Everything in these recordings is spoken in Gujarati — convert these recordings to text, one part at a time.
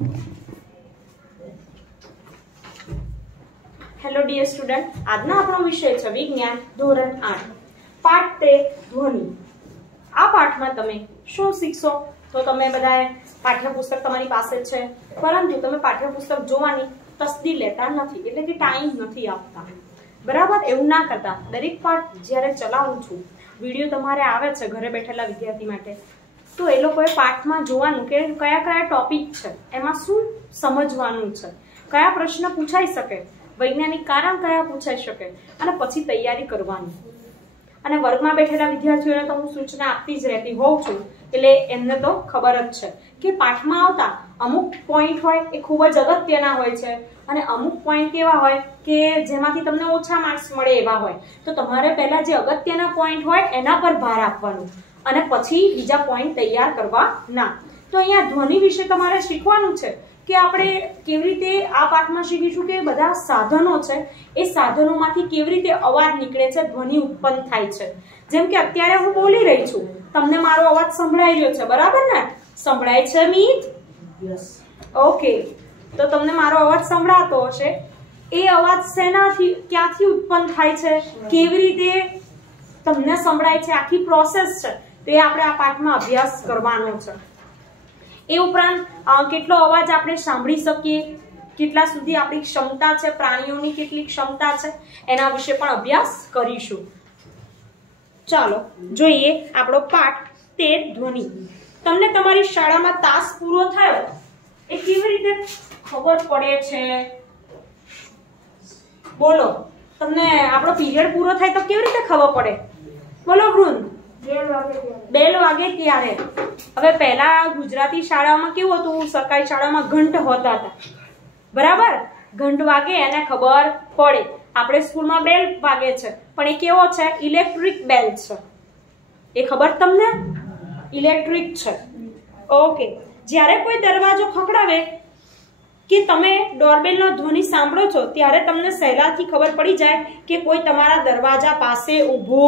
હેલો ડિયર સ્ટુડન્ટ, આજનો આપણો વિષય છે વિજ્ઞાન ધોરણ 8 પાઠ 13 ધ્વનિ। આ પાઠમાં તમે શું શીખશો? તો તમે બધાએ પાઠ્યપુસ્તક તમારી પાસે છે, પરંતુ તમે પાઠ્યપુસ્તક જોવાની તસદી લેતા નથી, એટલે કે ટાઈમ નથી આપતા। બરાબર, એવું ના કરતા। દરેક પાઠ જ્યારે ચલાવું છું, વિડીયો તમારે આવે છે ઘરે બેઠેલા વિદ્યાર્થી માટે, તો એ લોકોએ પાઠમાં જોવાનું કે કયા કયા ટોપિક છે, એમાં શું સમજવાનું છે, કયા પ્રશ્ન પૂછાઈ શકે, વૈજ્ઞાનિક કારણ કયા પૂછાઈ શકે, અને પછી તૈયારી કરવાની। અને વર્ગમાં બેઠેલા વિદ્યાર્થીઓને તો હું સૂચના આપતી જ રહેતી હોઉં છું, એટલે એમને તો ખબર જ છે કે પાઠમાં આવતા અમુક પોઈન્ટ હોય એ ખૂબ જ અગત્યના હોય છે, અને અમુક પોઈન્ટ એવા હોય કે જેમાંથી તમને ઓછા માર્ક્સ મળે એવા હોય, તો તમારે પહેલા જે અગત્યના પોઈન્ટ હોય એના પર ભાર આપવાનો અને પછી બીજા પોઈન્ટ તૈયાર કરવાના। તો અહીંયા ધ્વનિ વિશે તમારે શીખવાનું છે કે આપણે કેવી રીતે આ પાઠમાં શીખીશું કે બધા સાધનો છે એ સાધનોમાંથી કેવી રીતે અવાજ નીકળે છે, ધ્વનિ ઉત્પન્ન થાય છે। જેમ કે અત્યારે હું બોલી રહી છું, તમને મારો અવાજ સંભળાઈ રહ્યો છે, બરાબર ને? સંભળાય છે મીત? Yes, okay. તો તમને મારો અવાજ સંભળાતો હશે, એ અવાજ શેનાથી ક્યાંથી ઉત્પન્ન થાય છે, કેવી રીતે તમને સંભળાય છે, આખી પ્રોસેસ છે, તે આપણે આ પાઠમાં અભ્યાસ કરવાનો છે। એ ઉપરાંત કેટલો અવાજ આપણે સાંભળી શકીએ, કેટલા સુધી આપણી ક્ષમતા છે, પ્રાણીઓની કેટલી ક્ષમતા છે, એના વિશે પણ અભ્યાસ કરીશું। ચાલો જોઈએ આપણો પાઠ 13 ધ્વનિ। તમને તમારી શાળામાં તાસ પૂરો થયો એ કેવી રીતે ખબર પડે છે? બોલો, તમને આપણો પીરિયડ પૂરો થાય તો કેવી રીતે ખબર પડે? બોલો વૃંદ। બેલ વાગે ત્યારે। હવે પહેલા ગુજરાતી શાળામાં કેવું હતું, સરકારી શાળામાં ઘંટ હોતા હતા, બરાબર? ઘંટ વાગે એને ખબર પડે। આપણે સ્કૂલમાં બેલ વાગે છે, પણ એ કેવો છે? ઇલેક્ટ્રિક બેલ છે। એ ખબર તમને? ઇલેક્ટ્રિક છે, ઓકે। જ્યારે કોઈ દરવાજો ખખડાવે કે તમે ડોરબેલનો ધ્વનિ સાંભળો છો, ત્યારે તમને સહેલાથી ખબર પડી જાય કે કોઈ તમારા દરવાજા પાસે ઊભો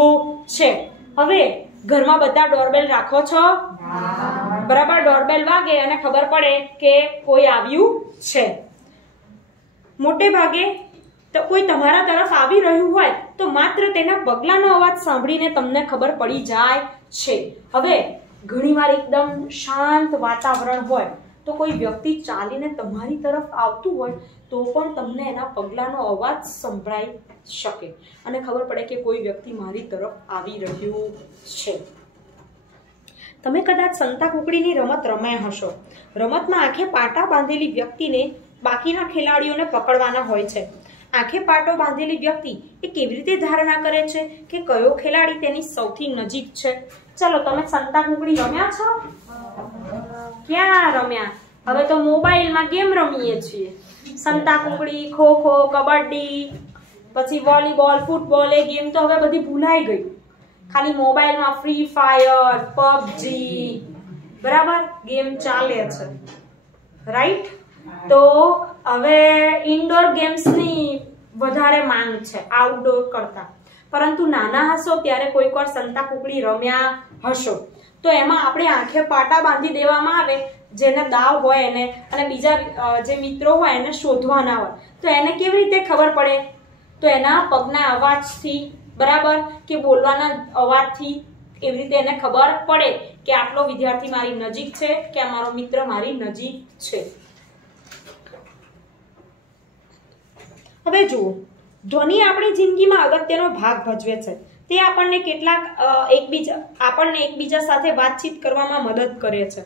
છે। હવે ઘરમાં બધા ડોરબેલ રાખો છો? બરાબર, ડોરબેલ વાગે અને ખબર પડે કે કોઈ આવ્યું છે। મોટે ભાગે તો કોઈ તમારા તરફ આવી રહ્યું હોય તો માત્ર તેના પગલાંનો અવાજ સાંભળીને તમને ખબર પડી જાય છે। હવે ઘણીવાર એકદમ શાંત વાતાવરણ હોય તો કોઈ વ્યક્તિ ચાલીને તમારી તરફ આવતું હોય તો પણ તમને એના પગલાંનો અવાજ સંભળાઈ શકે અને ખબર પડે કે કોઈ વ્યક્તિ મારી તરફ આવી રહ્યું છે। તમે કદાચ સંતા કુકડીની રમત રમ્યા હશો। રમતમાં આંખે પાટા બાંધેલી વ્યક્તિને બાકીના ખેલાડીઓને પકડવાના હોય છે। આંખે પાટો બાંધેલી વ્યક્તિ એ કેવી રીતે ધારણા કરે છે કે કયો ખેલાડી તેની સૌથી નજીક છે? ચલો, તમે સંતા કુકડી રમ્યા છો? ક્યાં રમ્યા? હવે તો મોબાઈલમાં ગેમ રમીએ છીએ। સંતા કુકડી, ખો ખો, કબડ્ડી, પછી વોલીબોલ, ફૂટબોલ, એ ગેમ તો હવે બધી ભૂલાઈ ગઈ। ખાલી મોબાઈલમાં ફ્રી ફાયર, પબજી, બરાબર, ગેમ ચાલે છે, રાઈટ? તો હવે ઇન્ડોર ગેમ્સની વધારે માંગ છે આઉટડોર કરતા, પરંતુ નાના હશો ત્યારે કોઈક વાર સંતા કુકડી રમ્યા હશો, તો એમાં આપણે આંખે પાટા બાંધી દેવામાં આવે, જેને દાવ હોય એને, અને બીજા જે મિત્રો હોય એને શોધવાના હોય, તો એને કેવી રીતે ખબર પડે? તો એના પગના અવાજથી, બરાબર, કે બોલવાના અવાજથી એવી રીતે એને ખબર પડે કે આટલો વિદ્યાર્થી મારી નજીક છે કે આ મારો મિત્ર મારી નજીક છે। હવે જુઓ, ધ્વનિ આપણી જિંદગીમાં અગત્યનો ભાગ ભજવે છે। તે આપણને એકબીજા સાથે વાતચીત કરવામાં મદદ કરે છે।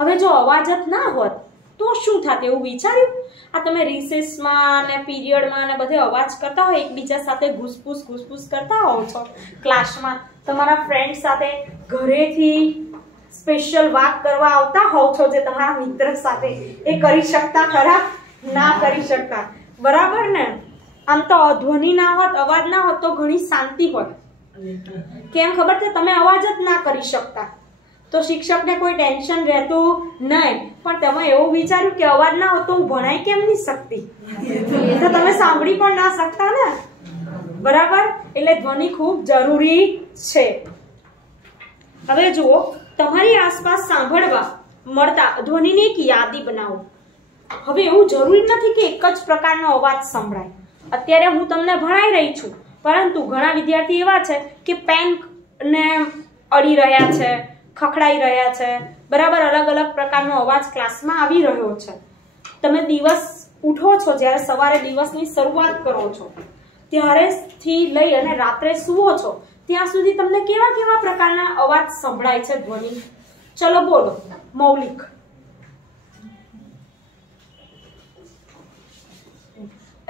હવે જો અવાજ જ ના હોત તો શું થાત? એવું વિચાર્યું? આ તમે રિસેસમાં અને પીરિયડમાં અને બધે અવાજ કરતા હોય, એકબીજા સાથે ઘૂસપૂસ કરતા હોવ છો ક્લાસમાં, તમારા ફ્રેન્ડ સાથે, ઘરેથી સ્પેશિયલ વાત કરવા આવતા હોવ છો જે તમારા મિત્ર સાથે, એ કરી શકતા ખરા? ના કરી શકતા, બરાબર ને? આમ તો ધ્વનિ ના હોત, અવાજ ના હોત તો ઘણી શાંતિ હોત। કેમ ખબર છે? તમે અવાજ જ ના કરી શકતા તો શિક્ષકને કોઈ ટેન્શન રહેતું નહીં, પણ તમે એવું વિચાર્યું કે અવાજ ના હોત તો હું ભણાઈ કેમ નહીં શકતી? એ તો તમે સાંભળી પણ ના શકતા ને, બરાબર? એટલે ધ્વનિ ખૂબ જરૂરી છે। હવે જુઓ, તમારી આસપાસ સાંભળવા મળતા ધ્વનિની એક યાદી બનાવો। હવે એવું જરૂરી નથી કે એક જ પ્રકારનો અવાજ સંભળાય. અત્યારે હું તમને ભણાઈ રહી છું, પરંતુ ઘણા વિદ્યાર્થી એવા છે કે પેન ને અડી રહ્યા છે, ખખડાઈ રહ્યા છે, બરાબર, અલગ અલગ પ્રકારનો અવાજ ક્લાસમાં આવી રહ્યો છે. તમે દિવસ ઉઠો છો, જ્યારે સવારે દિવસની શરૂઆત કરો છો ત્યારેથી લઈ અને રાત્રે સૂવો છો ત્યાં સુધી તમને કેવા કેવા પ્રકારના અવાજ સંભળાય છે, ધ્વનિ? ચલો બોલો. મૌલિક.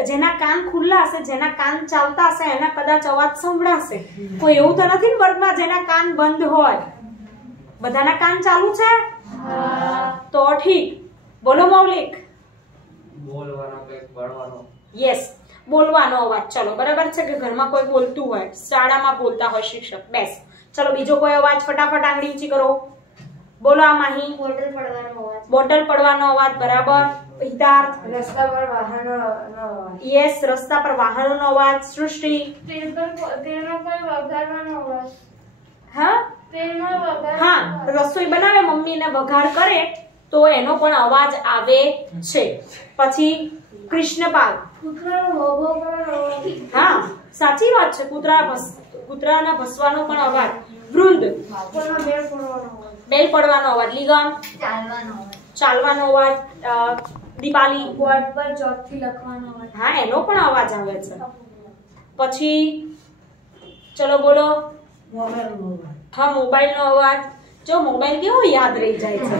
જેના કાન ખુલ્લા હશે, જેના કાન ચાલતા હશે, એના કદાચ અવાજ સંભળાશે. કોઈ એવું તો નથી ને વર્ગમાં જેના કાન બંધ હોય? બધાના કાન ચાલુ છે? તો ઠીક. બોલો મૌલિક. બોલવાનો કે ભણવાનો? યસ, બોલવાનો અવાજ. ચલો, બરાબર છે કે ઘરમાં કોઈ બોલતું હોય, શાળામાં બોલતા હોય શિક્ષક. બેસ. ચલો, બીજો કોઈ અવાજ? ફટાફટ આંગળી ઊંચી કરો. બોલો આ માહી. બોટલ પડવાનો અવાજ. બોટલ પડવાનો અવાજ, બરાબર. હિતાર્થ. રસ્તા પર વાહનનો અવાજ. યસ, રસ્તા પર વાહનોનો અવાજ. સૃષ્ટિ. તેલનો કોઈ વઘારવાનો અવાજ. હા, તેલનો વઘાર. હા, રસોઈ બનાવે મમ્મી ને વઘાર કરે તો એનો પણ અવાજ આવે છે. પછી કૃષ્ણપાલ. કૂતરાનો ભોભો કરવાનો અવાજ. હા, સાચી વાત છે. કૂતરાના ભસવાનો પણ અવાજ. વૃંદ. કોનો બેલ પડવાનો અવાજ. બેલ પડવાનો અવાજ. લીગમ. ચાલવાનો અવાજ. ચાલવાનો અવાજ. દીપાલી. બોર્ડ પર ચોકથી લખવાનો અવાજ. હા, એનો પણ અવાજ આવે છે. પછી ચલો બોલો. મોબાઈલનો અવાજ. હા, મોબાઈલનો અવાજ. જો મોબાઈલ કેવો યાદ રહી જાય છે.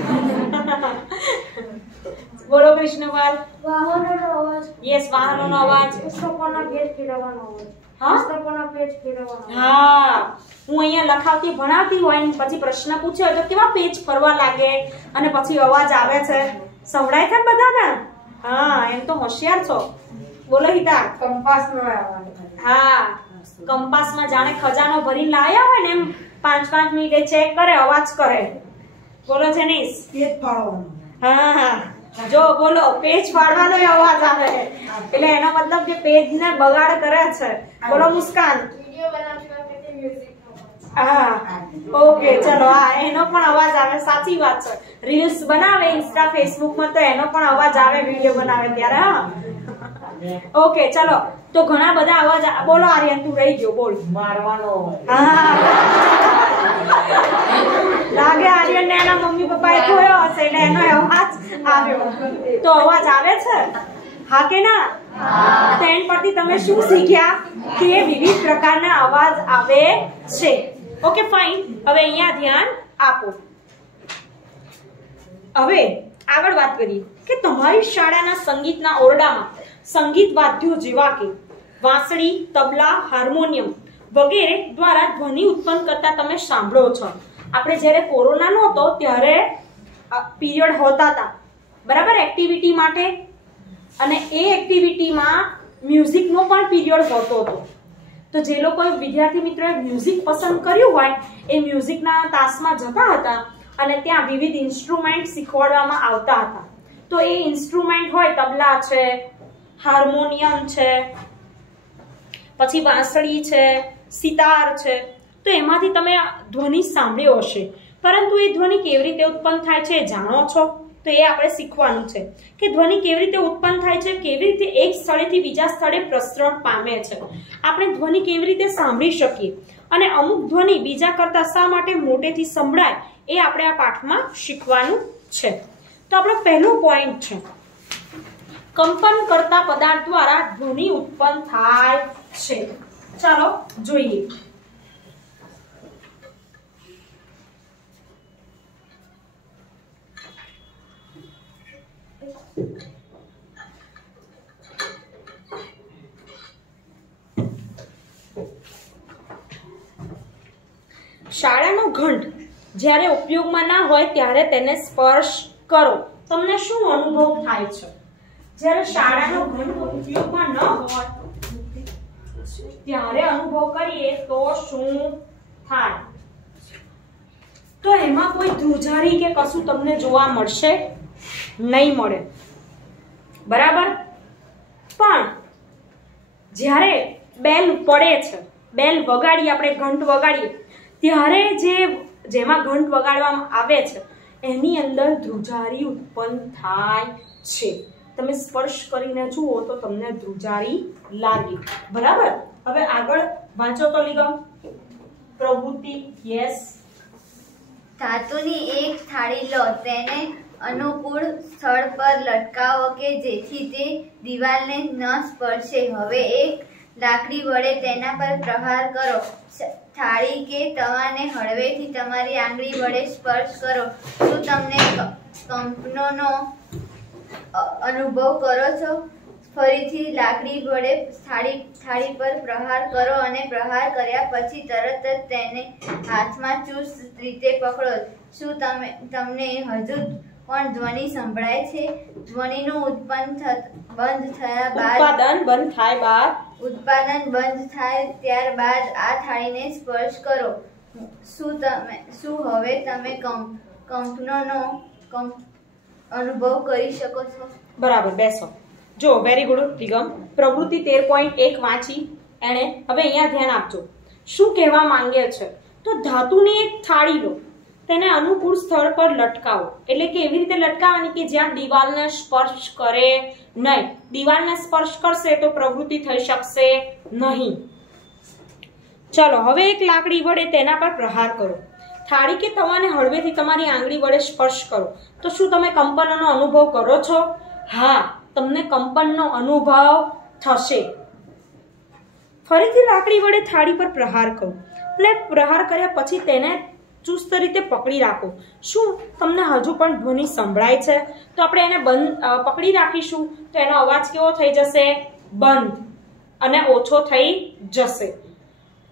બોલો કૃષ્ણપાલ. વાહનનો અવાજ. યસ, વાહનોનો અવાજ. પુસ્તકોના પેજ ફેરવવાનો અવાજ. હા? પુસ્તકોના પેજ ફેરવવાનો અવાજ. હા, હું અહીંયા લખાવતી ભણાવતી હોય ને પછી પ્રશ્ન પૂછ્યો તો કેવા પેજ ફરવા લાગે અને પછી અવાજ આવે છે. સંભળાય છે બધાને? હા, એમ તો હોશિયાર છો. બોલો હિતા. કંપાસનો અવાજ. હા, કંપાસમાં જાણે ખજાનો ભરીને લાયા હોય ને એમ 5-5 મિનિટે ચેક કરે, અવાજ કરે. બોલો જેનીસ. પેજ ફાળવાનો. હા હા, જો બોલો, પેજ ફાડવાનો અવાજ આવે એટલે એનો મતલબ કે પેજને બગાડ કરે છે. બોલો મુસ્કાન. વિડિયો બનાવતી વખતે મ્યુઝિકનો અવાજ. હા, ઓકે, ચલો. હા, એનો પણ અવાજ આવે. સાચી વાત છે. રીલ્સ બનાવે ઇન્સ્ટા ફેસબુકમાં તો એનો પણ અવાજ આવે વિડિયો બનાવે ત્યારે. હા, ઓકે, ચલો. તો ઘણા બધા અવાજ. બોલો આર્યન, તું રહી ગયો. બોલ. મારવાનો. હા, લાગે આર્યન ને એના મમ્મી પપ્પાએ જોયો હશે એટલે એનો અવાજ આવ્યો. તો અવાજ આવે છે? હા કે ના? તો એન પરથી તમે શું શીખ્યા? કે વિવિધ પ્રકારના અવાજ આવે છે. Okay, fine. હવે અહીંયા ધ્યાન આપો. હવે આગળ વાત કરીએ કે તમારી શાળાના સંગીતના ઓરડામાં સંગીત વાદ્યો જેવા કે વાંસળી, તબલા, હાર્મોનિયમ વગેરે દ્વારા ધ્વનિ ઉત્પન્ન કરતા તમે સાંભળો છો. આપણે જ્યારે કોરોના નહોતો ત્યારે પીરિયડ હોતા હતા, બરાબર, એક્ટિવિટી માટે, અને એ એક્ટિવિટીમાં મ્યુઝિકનો પણ પીરિયડ હોતો હતો. તો જે લોકો વિદ્યાર્થી મિત્રોએ મ્યુઝિક પસંદ કર્યું હોય એ મ્યુઝિકના તાસમાં જતા હતા અને ત્યાં વિવિધ ઇન્સ્ટ્રુમેન્ટ શીખવાડવામાં આવતા હતા. તો એ ઇન્સ્ટ્રુમેન્ટ હોય, તબલા છે, હાર્મોનિયમ છે, પછી વાંસળી છે, સિતાર છે, તો એમાંથી તમે ધ્વનિ સાંભળ્યો હશે. પરંતુ એ ધ્વનિ કેવી રીતે ઉત્પન્ન થાય છે જાણો છો? તો એ આપણે શીખવાનું છે કે ધ્વનિ કેવી રીતે ઉત્પન્ન થાય છે, કેવી રીતે એક સ્થળેથી બીજા સ્થળે પ્રસરણ પામે છે, આપણે ધ્વનિ કેવી રીતે સાંભળી શકીએ, અને અમુક ધ્વનિ બીજા કરતા શા માટે મોટેથી સંભળાય એ આપણે આ પાઠમાં શીખવાનું છે. તો આપણો પહેલો પોઈન્ટ છે, કંપન કરતા પદાર્થ દ્વારા ધ્વનિ ઉત્પન્ન થાય છે. ચાલો જોઈએ. શાળાનો ઘંટ જ્યારે ઉપયોગમાં ના હોય ત્યારે તેને સ્પર્શ કરો. તમને શું અનુભવ થાય છે? જ્યારે શાળાનો ઘંટ ઉપયોગમાં ન હોય ત્યારે અનુભવ કરીએ તો શું થાય? તો એમાં કોઈ ધ્રુજારી કે કશું તમને જોવા મળશે નહીં મળે, બરાબર. પણ જ્યારે બેલ પડે છે, બેલ વગાડીએ, આપણે ઘંટ વગાડીએ ત્યારે જેમાં ઘંટ વગાડવામાં આવે છે એની અંદર ધ્રુજારી ઉત્પન્ન થાય છે. તમે સ્પર્શ કરીને જુઓ તો તમને ધ્રુજારી લાગે. બરાબર. હવે આગળ વાંચો તો નિગમ. પ્રવૃત્તિ. યસ. ધાતુની એક થાળી લો, તેને અનુકૂળ સ્થળ પર લટકાવો કે જેથી તે દિવાલને ન સ્પર્શે. હવે એક લાકડી વડે તેના પર પ્રહાર કરો. થાળી કે તવાને હળવેથી તમારી આંગળી વડે સ્પર્શ કરો. શું તમને કંપનોનો અનુભવ કરો છો? ફરીથી લાકડી વડે થાળી પર પ્રહાર કરો અને પ્રહાર કર્યા પછી તરત જ તેને હાથમાં ચુસ્ત રીતે પકડો. શું તમને હજુ પણ ધ્વનિ સંભળાય છે? ધ્વનિનું ઉત્પાદન બંધ થાય ત્યારબાદ આ થાળીને સ્પર્શ કરો. શું હવે તમે કંપનોનો અનુભવ કરી શકો છો? બરાબર. બેસો. જો વેરી ગુડ નિગમ. પ્રવૃત્તિ 13.1 વાંચી એને. હવે અહીંયા ધ્યાન આપજો. શું કહેવા માંગે છે? તો ધાતુની એક થાળી લો, તેને અનુકૂળ સ્થળ પર લટકાવો. એટલે કે એવી રીતે લટકાવવાની કે જ્યાં દિવાલને સ્પર્શ કરે નહીં. દિવાલને સ્પર્શ કરશે તો પ્રવૃત્તિ થઈ શકશે નહીં. ચલો હવે એક લાકડી વડે તેના પર પ્રહાર કરો. થાળી કે તવાને હળવેથી તમારી આંગળી વડે સ્પર્શ કરો. તો શું તમે કંપનનો અનુભવ કરો છો? હા, તમને કંપનનો અનુભવ થશે. ફરીથી લાકડી વડે થાળી પર પ્રહાર કરો. એટલે પ્રહાર કર્યા પછી તેને ચુસ્ત રીતે પકડી રાખો. શું તમને હજુ પણ ધ્વનિ સંભળાય છે? તો આપણે એને પકડી રાખીશું તો એનો અવાજ કેવો થઈ જશે? બંધ અને ઓછો થઈ જશે.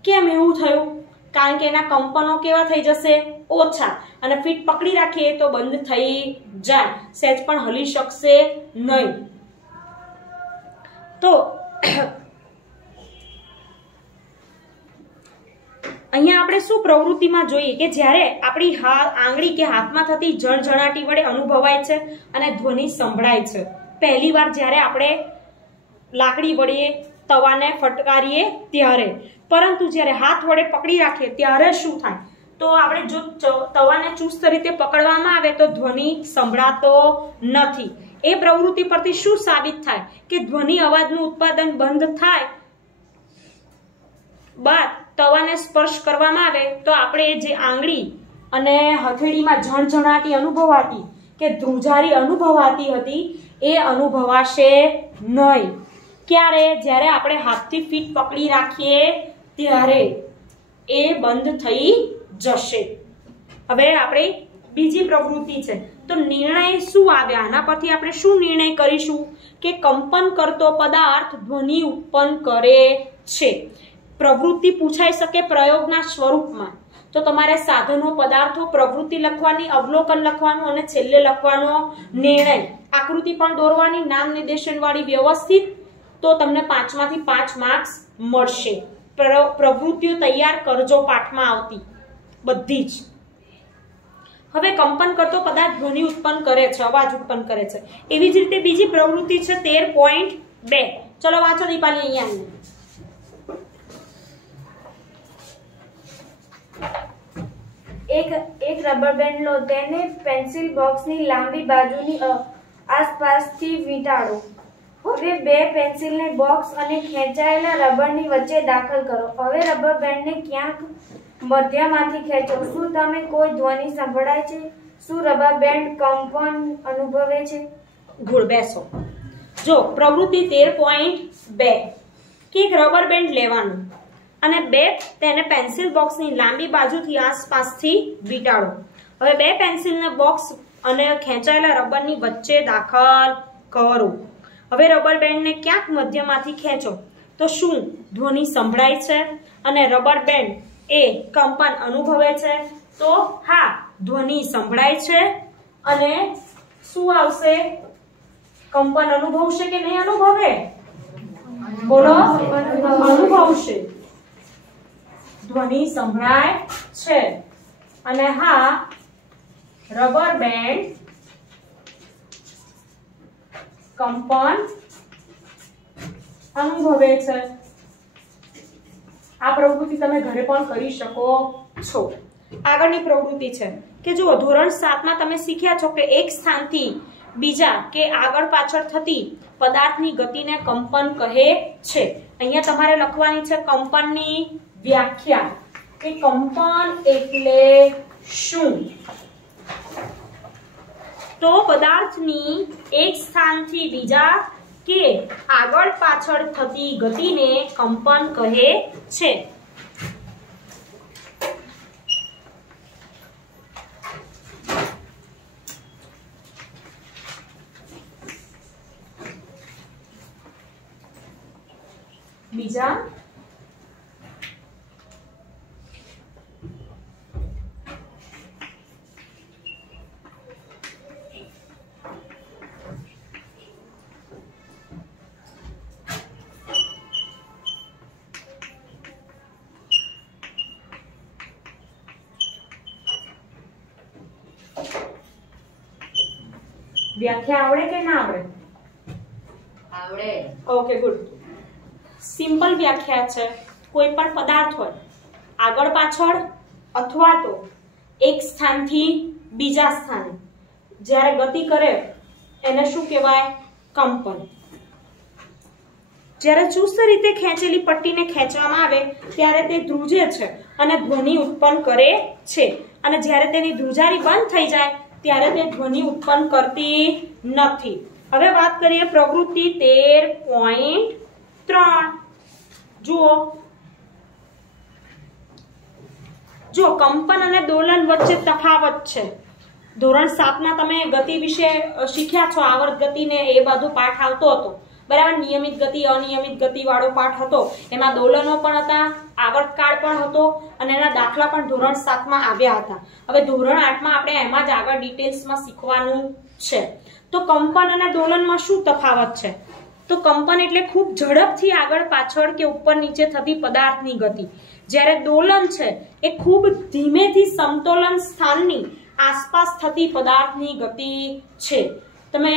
કેમ એવું થયું? કારણ કે એના કંપનો કેવા થઈ જશે? ઓછા. અને ફીટ પકડી રાખીએ તો બંધ થઈ જાય, સહેજ પણ હલી શકશે નહીં. તો અહીંયા આપણે શું પ્રવૃત્તિમાં જોઈએ કે જ્યારે આપણી આંગળી કે હાથમાં થતી જળજળાટી વડે અનુભવાય છે અને ધ્વનિ સંભળાય છે. પહેલી વાર જ્યારે આપણે લાકડી વડે તવાને ફટકારીએ ત્યારે. પરંતુ જ્યારે હાથ વડે પકડી રાખીએ ત્યારે શું થાય? તો આપણે જો તવાને ચુસ્ત રીતે પકડવામાં આવે તો ધ્વનિ સંભળાતો નથી. એ પ્રવૃત્તિ પરથી શું સાબિત થાય કે ધ્વનિ અવાજનું ઉત્પાદન બંધ થાય બાદ તવાને સ્પર્શ કરવામાં આવે તો આપણે જે આંગળી અને હથેળીમાં ઝણઝણાટી અનુભવાતી કે ધ્રુજારી અનુભવાતી હતી એ અનુભવાશે નહીં. ક્યારે? જ્યારે આપણે હાથથી ફીટ પકડી રાખીએ ત્યારે એ બંધ થઈ જશે. હવે આપણે બીજી પ્રવૃત્તિ છે તો નિર્ણય શું આવ્યા? આના પરથી આપણે શું નિર્ણય કરીશું કે કંપન કરતો પદાર્થ ધ્વનિ ઉત્પન્ન કરે છે. પ્રવૃત્તિ પૂછાઈ શકે પ્રયોગના સ્વરૂપમાં. તો તમારે સાધનો, પદાર્થો, પ્રવૃત્તિ લખવાની, અવલોકન લખવાનું અને છેલ્લે લખવાનો નિર્ણય. આકૃતિ પણ દોરવાની, નામ નિર્દેશન વાળી વ્યવસ્થિત. તો તમને 5 માંથી 5 માર્ક્સ મળશે. પ્રવૃત્તિઓ તૈયાર કરજો પાઠમાં આવતી બધી જ. હવે કંપન કરતો પદાર્થ ધ્વનિ ઉત્પન્ન કરે છે, અવાજ ઉત્પન્ન કરે છે. એવી જ રીતે બીજી પ્રવૃત્તિ છે 13.2. ચલો વાંચો દીપાલી. અહીંયા એક રબર બેન્ડ લો, તેને પેન્સિલ બોક્સની લાંબી બાજુની આસપાસથી વીંટાળો. હવે 2 પેન્સિલને બોક્સ અને ખેંચાયેલા રબરની વચ્ચે દાખલ કરો. હવે રબર બેન્ડને ક્યાંક મધ્યમાંથી ખેંચો. શું તમે કોઈ ધ્વનિ સંભળાય છે? શું રબર બેન્ડ કંપન અનુભવે છે? ગુડ. બેસો. જો પ્રવૃત્તિ 13.2 કે એક રબર બેન્ડ લેવાનું અને 2 તેને પેન્સિલ બોક્સની લાંબી બાજુથી આસપાસથી વીંટાળો. હવે 2 પેન્સિલને બોક્સ અને ખેંચાયેલા રબરની વચ્ચે દાખલ કરો. હવે રબર બેન્ડને ક્યાંક મધ્યમાંથી ખેંચો. તો શું ધ્વનિ સંભળાય છે અને રબર બેન્ડ એ કંપન અનુભવે છે? તો હા, ધ્વનિ સંભળાય છે અને શું આવશે? કંપન અનુભવશે કે નહીં અનુભવે? બોલો. અનુભવશે. ધ્વનિ સંભળાય છે અને હા, રબર બેન્ડ કંપન અનુભવે છે. આ પ્રવૃત્તિ તમે ઘરે પણ કરી શકો છો. આગળની પ્રવૃત્તિ છે કે જો ધોરણ 7 માં તમે શીખ્યા છો કે એક સ્થાનથી બીજા કે આગળ પાછળ થતી પદાર્થની ગતિને કંપન કહે છે. અહીંયા તમારે લખવાની છે કંપનની વ્યાખ્યા કે કંપન એટલે શું. તો પદાર્થની એક સ્થાનથી બીજા કે આગળ પાછળ થતી ગતિને કંપન કહે છે. બીજા વ્યાખ્યા આવડે કે ના આવડે? આવડે. Okay good. સિમ્પલ વ્યાખ્યા છે. કોઈ પણ પદાર્થ હોય આગળ પાછળ અથવા તો એક સ્થાનથી બીજા સ્થાને જ્યારે ગતિ કરે એને શું કહેવાય? કંપન. જ્યારે ચુસ્ત રીતે ખેંચેલી પટ્ટીને ખેંચવામાં આવે ત્યારે તે ધ્રુજે છે અને ધ્વનિ ઉત્પન્ન કરે છે, અને જ્યારે તેની ધ્રુજારી બંધ થઈ જાય ત્યારે તે ધ્વનિ ઉત્પન્ન કરતી નથી. હવે વાત કરીએ પ્રવૃત્તિ 13.3. જુઓ કંપન અને દોલન વચ્ચે તફાવત છે. ધોરણ 7 માં તમે ગતિ વિશે શીખ્યા છો, આવર્ત ગતિ ને એ બધો પાઠ આવતો હતો, બરાબર. નિયમિત ગતિ, અનિયમિત ગતિ વાળો પાઠ હતો. એમાં દોલનો પણ હતા, આવર્તકાળ પણ હતો અને એના દાખલા પણ ધોરણ 7 માં આવ્યા હતા. હવે ધોરણ 8 માં આપણે એમાં જ આગળ ડિટેલ્સમાં શીખવાનું છે. તો કંપન અને દોલનમાં શું તફાવત છે? તો કંપન એટલે ખૂબ ઝડપથી આગળ પાછળ કે ઉપર નીચે થતી પદાર્થની ગતિ, જ્યારે દોલન છે એ ખૂબ ધીમેથી સમતોલન સ્થાનની આસપાસ થતી પદાર્થની ગતિ છે. તમે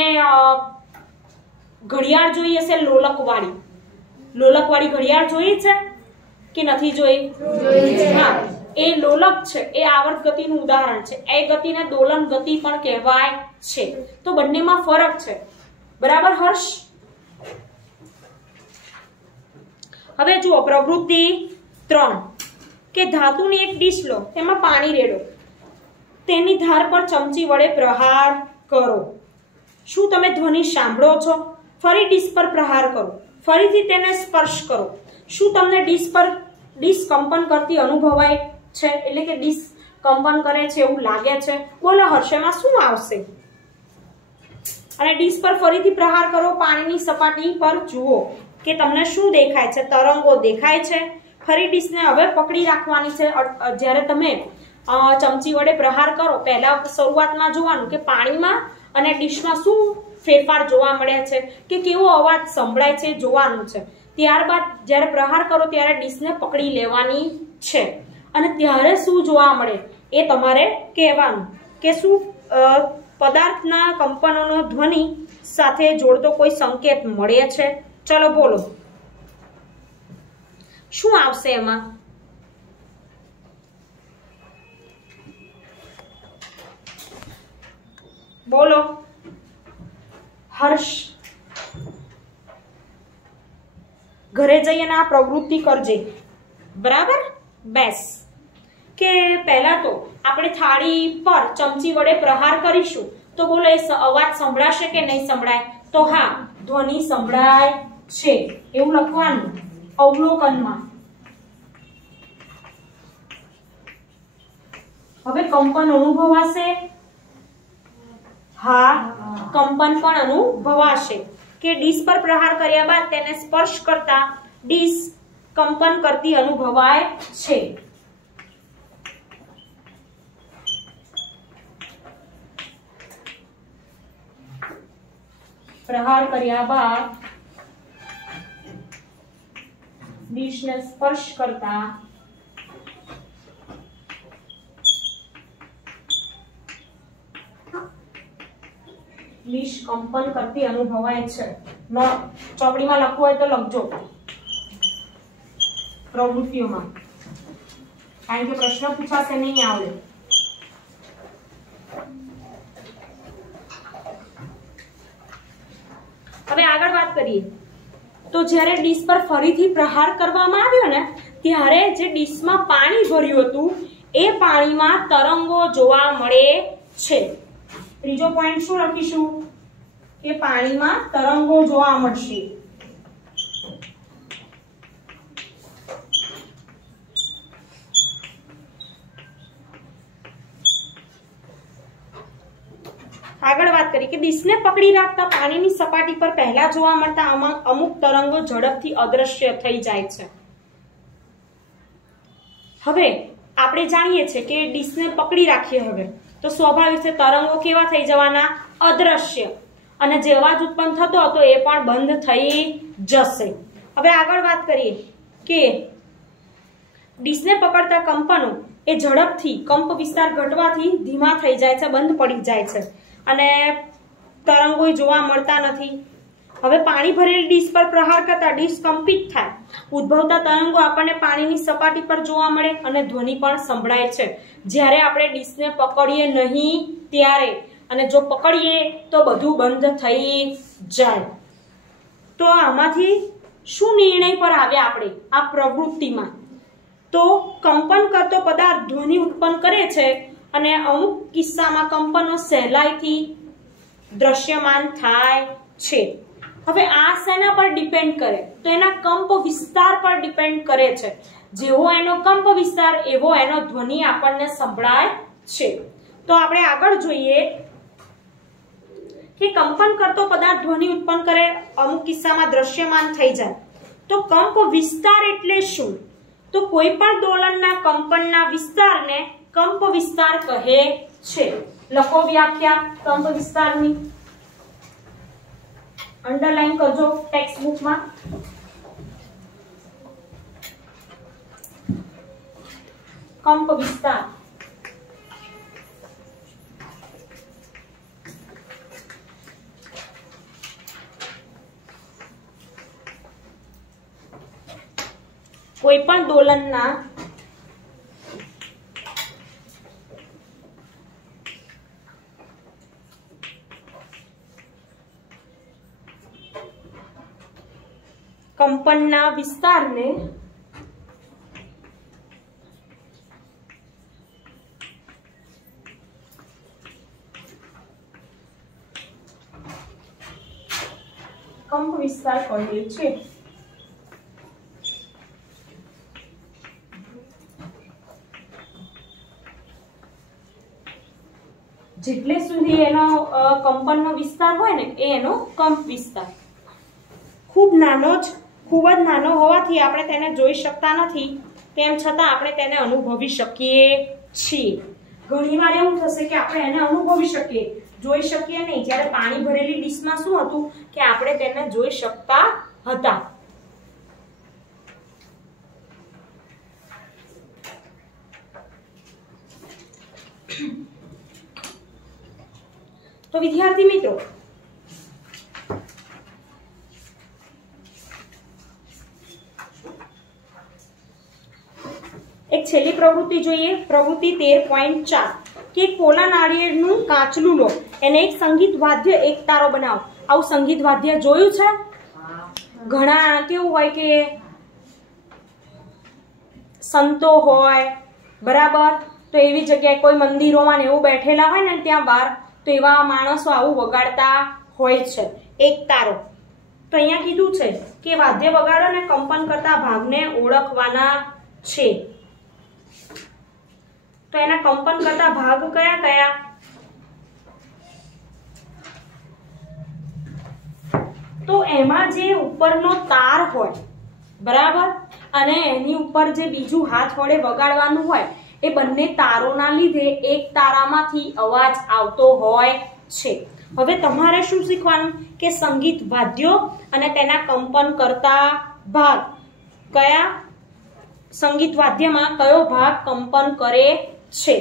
ઘડિયાળ જોઈ હશે લોલકવાળી ઘડિયાળ જોઈ છે કે નથી જોઈ? હા, એ લોલક છે એ આવર્ત ગતિનું ઉદાહરણ છે. એ ગતિને દોલન ગતિ પણ કહેવાય છે. તો બંનેમાં ફરક છે, બરાબર હર્ષ? હવે જુઓ પ્રવૃત્તિ 3 કે ધાતુની એક ડીશ લો, તેમાં પાણી રેડો, તેની ધાર પર ચમચી વડે પ્રહાર કરો. શું તમે ધ્વનિ સાંભળો છો? ફરી ડીશ પર પ્રહાર કરો, ફરીથી તેને સ્પર્શ કરો. શું તમને ડીશ કંપન કરતી અનુભવાય છે? એટલે કે ડીશ કંપન કરે છે એવું લાગે છે? બોલો હર્ષમાં શું આવશે? અને ડીશ પર ફરીથી પ્રહાર કરો, પાણીની સપાટી પર જુઓ કે તમને શું દેખાય છે? તરંગો દેખાય છે. ફરી ડીશને હવે પકડી રાખવાની છે. જ્યારે તમે ચમચી વડે પ્રહાર કરો પહેલા શરૂઆતમાં જોવાનું કે પાણીમાં અને ડીશમાં શું ફેરફાર જોવા મળે છે, કે કેવો અવાજ સંભળાય છે જોવાનું છે. ત્યારબાદ જ્યારે પ્રહાર કરો ત્યારે ડીશને પકડી લેવાની છે, અને ત્યારે શું જોવા મળે એ તમારે કહેવાનું કે શું પદાર્થના કંપનોનો ધ્વનિ સાથે જોડતો કોઈ સંકેત મળે છે. ચલો બોલો શું આવશે એમાં? બોલો હર્ષ. ઘરે જઈને આ પ્રવૃત્તિ કરજે, બરાબર. બેસ કે પહેલા તો આપણે થાળી પર ચમચી વડે પ્રહાર કરીશું, તો બોલો એ અવાજ સંભળાશે કે નહીં સંભળાય? તો હા, ધ્વનિ સંભળાય છે એવું લખવાનું અવલોકનમાં. હવે કંપન અનુભવાશે? હા, કંપન પણ અનુભવાશે. કે ડીશ પર પ્રહાર કર્યા બાદ તેને સ્પર્શ કરતા ડીશ કંપન કરતી અનુભવાય છે. પ્રહાર કર્યા બાદ ડીશને સ્પર્શ કરતા ડીશ કંપન કરતી અનુભવાય છે. ચોપડીમાં લખવું હોય તો લખજો પ્રવૃત્તિઓમાં, કારણ કે પ્રશ્ન પૂછાશે નહીં આવડે. વાત કરીએ તો જ્યારે ડીશ પર ફરીથી પ્રહાર કરવામાં આવ્યો ને ત્યારે જે ડીશમાં પાણી ભર્યું હતું એ પાણીમાં તરંગો જોવા મળે છે. ત્રીજો પોઈન્ટ શું લખીશું કે પાણીમાં તરંગો જોવા મળશે. આગળ વાત કરીએ કે ડીશને પકડી રાખતા પાણીની સપાટી પર પહેલા જોવા મળતા અમુક તરંગો ઝડપથી અદૃશ્ય થઈ જાય છે. હવે આપણે જાણીએ છીએ કે ડીશને પકડી રાખીએ હવે તો સ્વાભાવિક છે તરંગો કેવા થઈ જવાના? અદૃશ્ય. અને જે અવાજ ઉત્પન્ન થતો હતો એ પણ બંધ થઈ જશે. હવે આગળ વાત કરીએ કે ડીશને પકડતા કંપનો એ ઝડપથી કંપ વિસ્તાર ઘટવાથી ધીમા થઈ જાય છે, બંધ પડી જાય છે અને તરંગો જોવા મળતા નથી. હવે પાણી ભરેલી ડીશ પર પ્રહાર કરતા ડીશ કંપિત થાય. ઉદ્ભવતા તરંગો આપણને પાણીની સપાટી પર જોવા મળે અને ધ્વનિ પણ સંભળાય છે જ્યારે આપણે ડીશને પકડીએ નહીં ત્યારે. અને જો પકડીએ તો બધું બંધ થઈ જાય. તો આમાંથી શું નિર્ણય પર આવ્યા આપણે આ પ્રવૃત્તિમાં? તો કંપન કરતો પદાર્થ ધ્વનિ ઉત્પન્ન કરે છે અને અમુક કિસ્સામાં કંપનો સહેલાઈથી દ્રશ્યમાન થાય છે. હવે આ શેના પર ડિપેન્ડ કરે? તો એના કંપ વિસ્તાર પર ડિપેન્ડ કરે છે. જેવો એનો કંપ વિસ્તાર એવો એનો ધ્વનિ આપણને સંભળાય છે. તો આપણે આગળ જોઈએ કે કંપન કરતો પદાર્થ ધ્વનિ ઉત્પન્ન કરે, અમુક કિસ્સામાં દ્રશ્યમાન થઈ જાય. તો કંપ વિસ્તાર એટલે શું? તો કોઈ પણ દોલનના કંપનના વિસ્તારને કંપ વિસ્તાર કહે છે. લખો વ્યાખ્યા કંપ વિસ્તારની, અંડરલાઈન કરજો ટેક્સ્ટ બુકમાં. કંપ વિસ્તાર કોઈ પણ દોલનના કંપનના વિસ્તારને કંપ વિસ્તાર કહે છે. જેટલે સુધી એનો કંપનનો વિસ્તાર હોય ને એ એનો કંપ વિસ્તાર. ખૂબ જ નાનો હોવાથી આપણે તેને જોઈ શકતા નથી, તેમ છતાં આપણે તેને અનુભવી શકીએ છીએ. ઘણીવાર એવું થશે કે આપણે એને અનુભવી શકીએ, જોઈ શકીએ નહીં. જ્યારે પાણી ભરેલી ડીશમાં શું હતું કે આપણે તેને જોઈ શકતા હતા. તો વિદ્યાર્થી મિત્રો, એક છેલ્લી પ્રવૃત્તિ જોઈએ. પ્રવૃત્તિ 13.4 કે કોલા નાળિયેરનું કાચલું લો, એને એક સંગીત વાદ્ય એક તારો બનાવો. આવું સંગીત વાદ્ય જોયું છે? ઘણા કેવું હોય કે સંતો હોય, બરાબર, તો એવી જગ્યાએ કોઈ મંદિરોમાં એવું બેઠેલા હોય ને ત્યાં બહાર, તો એવા માણસો આવું વગાડતા હોય છે, એક તારો. તો અહીંયા કીધું છે કે વાદ્ય વગાડો ને કંપન કરતા ભાગને ઓળખવાના છે. તો એના કંપન કરતા ભાગ કયા કયા? તો એમાં જે ઉપરનો તાર હોય, બરાબર, અને એની ઉપર જે બીજું હાથ વડે વગાડવાનું હોય, એ બંને તારોના લીધે એક તારામાંથી અવાજ આવતો હોય છે. હવે તમારે શું શીખવાનું કે સંગીત વાદ્યો અને તેના કંપન કરતા ભાગ કયા? સંગીત વાદ્યમાં કયો ભાગ કંપન કરે છે?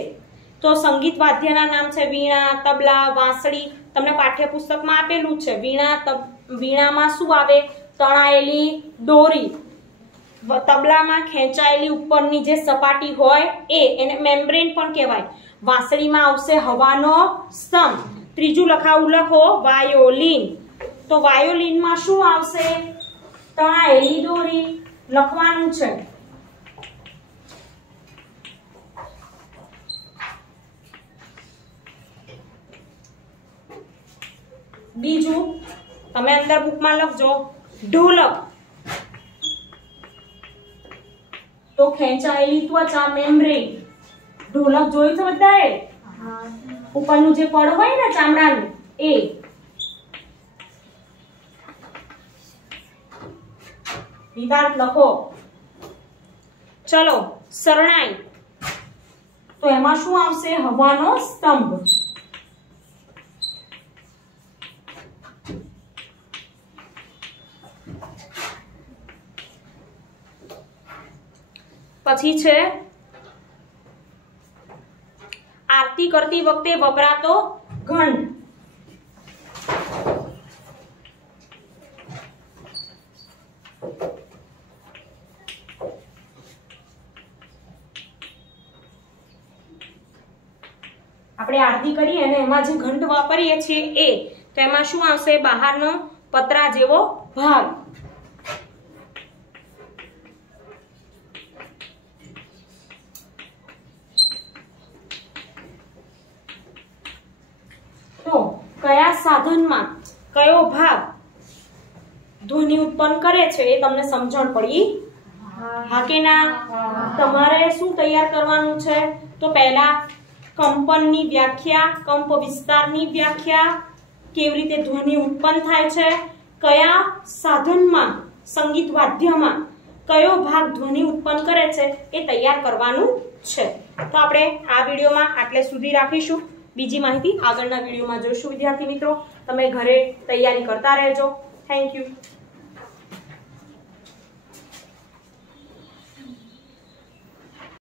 તો સંગીત વાદ્યના નામ છે વીણા, તબલા, વાંસળી. તમને પાઠ્યપુસ્તકમાં આપેલું છે. વીણામાં શું આવે? તણાયેલી દોરી. તબલામાં ખેંચાયેલી ઉપરની જે સપાટી હોય એને મેમ્બ્રેન પણ કહેવાય. વાંસળીમાં આવશે હવાનો સ્તંભ. ત્રીજું લખો વાયોલિન. તો વાયોલિનમાં શું આવશે? તણાયેલી દોરી લખવાનું છે. બીજું તમે અંદર બુકમાં લખજો ઢોલક, તો ખેંચાયેલી ત્વચા મેમ્બ્રેન. ઢોલક જોયું છે બધાએ? ઉપરનું જે પડ હોય ને ચામડાનું એ. વિધાર્થ લખો. ચલો શરણાઈ, તો એમાં શું આવશે? હવાનો સ્તંભ. પછી છે આરતી કરતી વખતે વપરાતો ઘંટ. આપણે આરતી કરીએ અને એમાં જે ઘંટ વાપરીએ છીએ એ, તો એમાં શું આવશે? બહારનો પતરા જેવો ભાગ. તો કયા સાધનમાં કયો ભાગ ધ્વનિ ઉત્પન્ન કરે છે એ તમને સમજણ પડી? હા કે ના? તમારે શું તૈયાર કરવાનું છે? તો પહેલા કંપનની વ્યાખ્યા, કંપ વિસ્તારની વ્યાખ્યા, કેવી રીતે ધ્વનિ ઉત્પન્ન થાય છે, કયા સાધનમાં સંગીત વાદ્યમાં કયો ભાગ ધ્વનિ ઉત્પન્ન કરે છે એ તૈયાર કરવાનું છે. તો આપણે આ વિડીયોમાં આટલે સુધી રાખીશું. બીજી માહિતી આગળના વિડીયોમાં જોઈશું. વિદ્યાર્થી મિત્રો, તમે ઘરે તૈયારી કરતા રહેજો. Thank you.